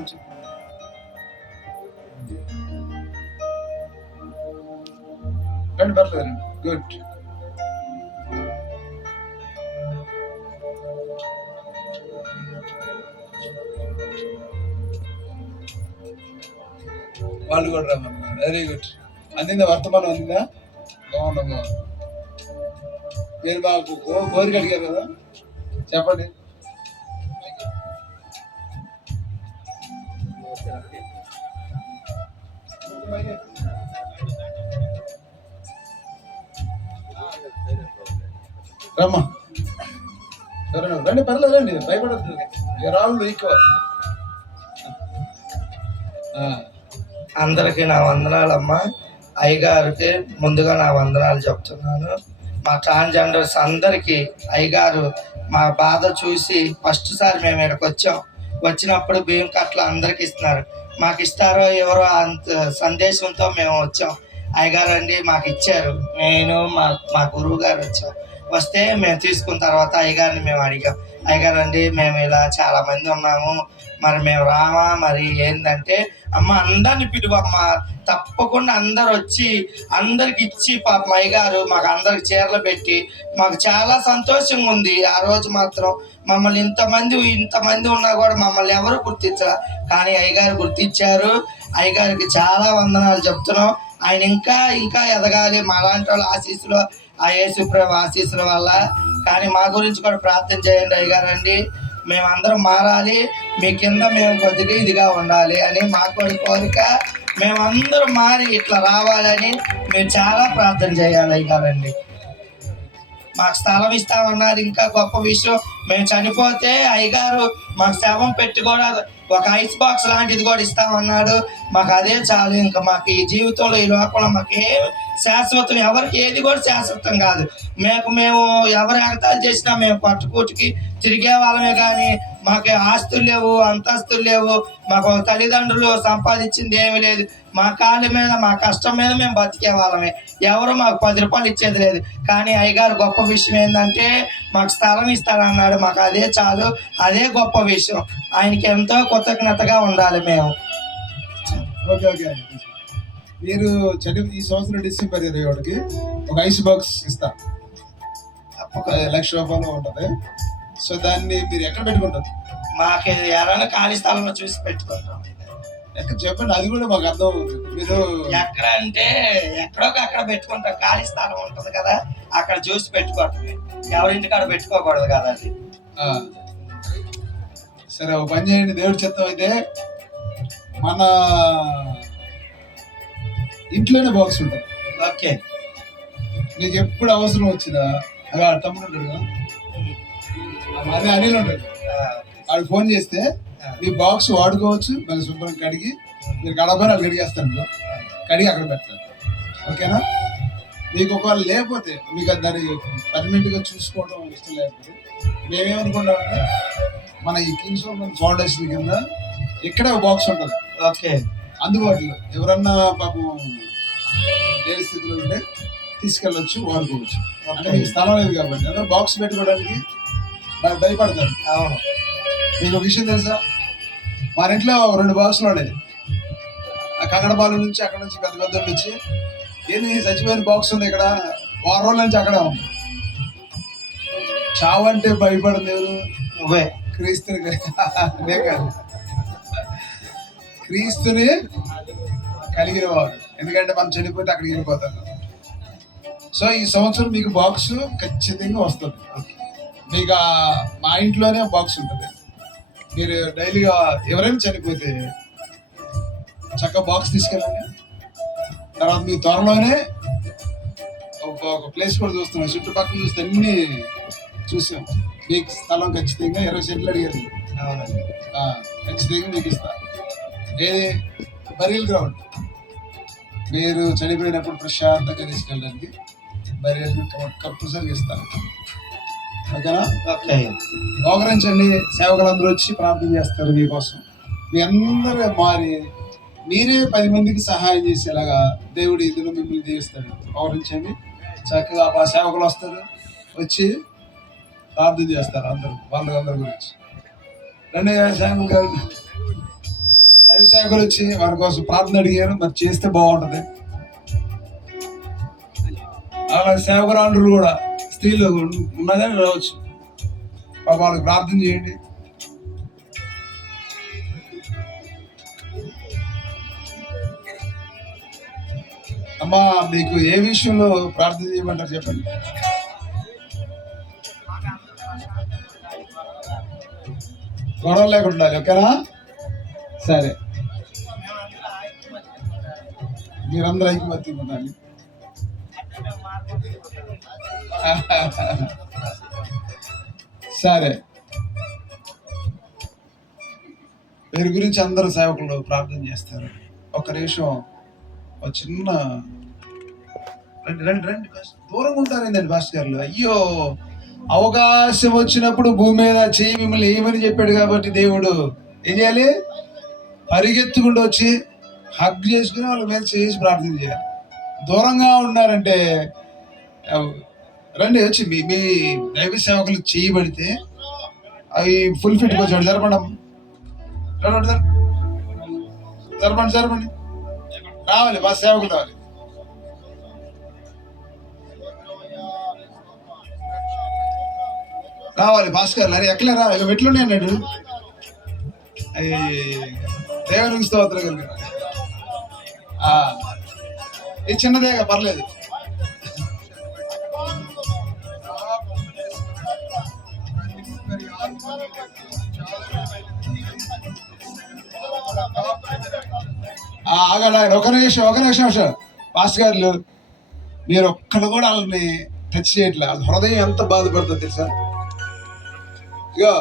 నుంచి రండి, పర్లేదండి. గుడ్. వాళ్ళు కూడా రమ్మన్నారు. Very good. అందిందా వర్తమానం? అందిందా? బాగుందా? మీరు మాకు కోరిక అడిగారు కదా, చెప్పండి. రమ్మా, రండి, పర్లేదండి, భయపడద్దు. రాళ్ళు ఈక్వల్. అందరికీ నా వందనాలమ్మా. అయ్యగారికి ముందుగా నా వందనాలు చెప్తున్నాను. మా ట్రాన్స్జెండర్స్ అందరికీ అయ్యగారు మా బాధ చూసి ఫస్ట్ సారి మేము ఇక్కడికి వచ్చాం. వచ్చినప్పుడు బియ్యం కట్టలు అందరికి ఇస్తున్నారు. మాకు ఇస్తారో ఎవరో అంత సందేశంతో మేము వచ్చాం. అయ్యగారు అండి మాకు ఇచ్చారు. నేను మా గురువు గారు వచ్చాం. వస్తే మేము తీసుకున్న తర్వాత అయ్యగారిని మేము అడిగాం, అయ్యగారు అండి మేము ఇలా చాలా మంది ఉన్నాము, మరి మేము రామా, మరి ఏంటంటే అమ్మ అందరిని పిలువమ్మ, తప్పకుండా అందరు వచ్చి అందరికి ఇచ్చి పాప అయ్యగారు మాకు అందరికి చీరలు పెట్టి మాకు చాలా సంతోషంగా ఉంది. ఆ రోజు మాత్రం మమ్మల్ని ఇంతమంది ఉన్నా కూడా మమ్మల్ని ఎవరు గుర్తించరా, కానీ అయ్యగారు గుర్తించారు. అయ్యగారికి చాలా వందనాలు చెప్తున్నాం. ఆయన ఇంకా ఇంకా ఎదగాలి, మా లాంటి వాళ్ళ ఆశీస్సులు, ఆ యేసుప్రభు ఆశీస్సుల వల్ల. కానీ మా గురించి కూడా ప్రార్థన చేయండి అయ్యగారు అండి, మేమందరం మారాలి, మీ కింద మేము కొద్దిగా ఇదిగా ఉండాలి అని మాకు కూడా కోరిక. మేమందరం మారి ఇట్లా రావాలని మేము చాలా ప్రార్థన చేయాలి అయ్యగారండి. మాకు స్థలం ఇస్తామన్నారు. ఇంకా గొప్ప విషయం, మేము చనిపోతే అయ్యగారు మాకు శవం పెట్టి కూడా ఒక ఐస్ బాక్స్ లాంటిది కూడా ఇస్తామన్నాడు. మాకు అదే చాలు. ఇంకా మాకు ఈ జీవితంలో, ఈ లోకంలో మాకు ఏం శాశ్వతం, ఎవరికి ఏది కూడా శాశ్వతం కాదు. మేము ఎవరు ఎగతాలు చేసినా మేము పట్టుకూటికి తిరిగే వాళ్ళమే, కానీ మాకు ఆస్తులు లేవు, అంతస్తులు లేవు, మాకు తల్లిదండ్రులు సంపాదించింది ఏమీ లేదు. మా కాళ్ళ మీద, మా కష్టం మీద మేము బతికే వాళ్ళమే. ఎవరు మాకు 10 రూపాయలు ఇచ్చేది లేదు. కానీ అయ్యగారు గొప్ప విషయం ఏంటంటే మాకు స్థలం ఇస్తారన్నాడు. మాకు అదే చాలు, అదే గొప్ప విషయం. ఆయనకి ఎంతో కృతజ్ఞతగా ఉండాలి మేము. Okay okay. మీరు ఈ సంవత్సరం డిసెంబర్ 21కి ఒక ఐస్ బాక్స్ ఇస్తా, 1,00,000 రూపాయలు ఉంటుంది. సో దాన్ని మీరు ఎక్కడ పెట్టుకుంటారు? మాకు ఎవరైనా ఖాళీ స్థలంలో చూసి పెట్టుకుంటాం. ఎక్కడ చెప్పండి, అది కూడా మాకు అర్థం అవుతుంది. మీరు ఎక్కడ అంటే ఎక్కడో అక్కడ పెట్టుకుంటాం. ఖాళీ స్థలం ఉంటుంది కదా, అక్కడ చూసి పెట్టుకోవటం. ఎవరింటికాడ పెట్టుకోకూడదు కదా అది. సరే, ఒక పని చేయండి. దేవుడి చిత్తం అయితే మన ఇంట్లోనే బాక్స్ ఉంటుంది. ఓకే. మీకు ఎప్పుడు అవసరం వచ్చినా అలా తమ్ముడు ఉంటాడు కదా, అదే అనిల్ ఉంటాడు, వాడు ఫోన్ చేస్తే మీ బాక్స్ వాడుకోవచ్చు. మళ్ళీ శుభ్రం కడిగి, మీరు కడపని వాళ్ళు కడిగేస్తాను, కడిగి అక్కడ పెడతారు. ఓకేనా? మీకు ఒకవేళ లేకపోతే, మీకు దాన్ని పర్మనెంట్గా చూసుకోవడం ఇష్టం లేకపోతే, మేమేమనుకుంటామంటే మన ఈ కింగ్స్ ఫౌండేషన్ కింద ఇక్కడే ఒక బాక్స్ ఉంటుంది. ఓకే. అందుబాటులో ఎవరన్నా పాపం లేని స్థితిలో ఉంటే తీసుకెళ్ళొచ్చు, వాడుకోవచ్చు. అంటే మీకు స్థలం లేదు కాబట్టి అంటే బాక్స్ పెట్టుకోవడానికి భయపడతారు. అవును. మీకు ఒక విషయం తెలుసా, మన ఇంట్లో 2 బాక్సులు ఉండేది. ఆ కంగడపాలెం నుంచి, అక్కడ నుంచి పెద్ద పెద్ద నుంచి, ఏంది చచ్చిపోయిన బాక్స్ ఉంది ఇక్కడ, 6 రోజుల నుంచి అక్కడ ఉంది. చావంటే భయపడింది ఎవరు? నువ్వే. క్రీస్తుని కాదు, క్రీస్తుని కలిగిన వాడు. ఎందుకంటే మనం చనిపోతే అక్కడికి వెళ్ళిపోతాం. సో ఈ సంవత్సరం మీకు బాక్స్ ఖచ్చితంగా వస్తుంది. మీకు మా ఇంట్లోనే బాక్స్ ఉంటుంది. మీరు డైలీగా ఎవరైనా చనిపోతే చక్కగా బాక్స్ తీసుకెళ్ళండి. తర్వాత మీ త్వరలోనే ఒక ప్లేస్ కూడా చూస్తున్నాం. చుట్టుపక్కల చూస్తే అన్ని చూసాం. మీకు స్థలం ఖచ్చితంగా 20 సెంట్లు అడిగారు. ఖచ్చితంగా మీకు ఇస్తా. ఏది బరియల్ గ్రౌండ్, మీరు చనిపోయినప్పుడు ప్రశాంతంగా తీసుకెళ్ళడానికి బరియల్ కంపల్సరీగా ఇస్తాను. ఓకేనా? మోకరించండి. సేవకులందరూ వచ్చి ప్రార్థన చేస్తారు మీకోసం. మీ అందరూ మారి మీరే 10 మందికి సహాయం చేసేలాగా దేవుడు ఇందులో మిమ్మల్ని దీవిస్తాడు. మోకరించండి. చక్కగా మా సేవకులు వస్తారు, వచ్చి ప్రార్థన చేస్తారు అందరూ వాళ్ళందరి గురించి. రండి సేవకులు గారు. సేవకులు వచ్చి వారి కోసం ప్రార్థన అడిగారు, మరి చేస్తే బాగుంటది. అలా సేవకురాండ్రులు కూడా స్త్రీలు ఉన్నదని రావచ్చు, పాప వాళ్ళకి ప్రార్థన చేయండి. అమ్మా మీకు ఏ విషయంలో ప్రార్థన చేయమంటారు చెప్పండి. గొడవ లేకుండా ఉండాలి, ఓకేనా? సరే, మీరందరూ ఐక్యమత్యంగా ఉండాలి. సరే, వీరి గురించి అందరూ సేవకులు ప్రార్థన చేస్తారు. ఒక్క నిమిషం, ఒక చిన్న రండి రండి రండి, దూరంగా ఉంటారు ఏంటండి పాస్టర్ గారు? అయ్యో, అవకాశం వచ్చినప్పుడు భూమి మీద చేయి మిమ్మల్ని ఏమని చెప్పాడు కాబట్టి దేవుడు ఏం చేయాలి? పరిగెత్తుకుంటూ వచ్చి హగ్ చేసుకుని వాళ్ళ మీద చేసి ప్రార్థన చేయాలి. దూరంగా ఉన్నారంటే రండి, వచ్చి మీ మీ దైవ సేవకులు చేయబడితే అవి ఫుల్ ఫిట్కి వచ్చాడు. జరపండి జరపండి జరపండి, రావాలి మా సేవకులు రావాలి. రావాలి భాస్కర్, అరే ఎక్కలేరా, ఇక మెట్లున్నాయి అన్నాడు. దేవునికి స్తోత్రం కలిగి, ఇది చిన్నదేగా పర్లేదు. ఆగండి, ఒక నిమిషం పాస్టర్ గారు, మీరు ఒక్కడు కూడా వాళ్ళని టచ్ చేయట్లేదు. వాళ్ళ హృదయం ఎంత బాధపడుతుందో తెలుసా? ఇగో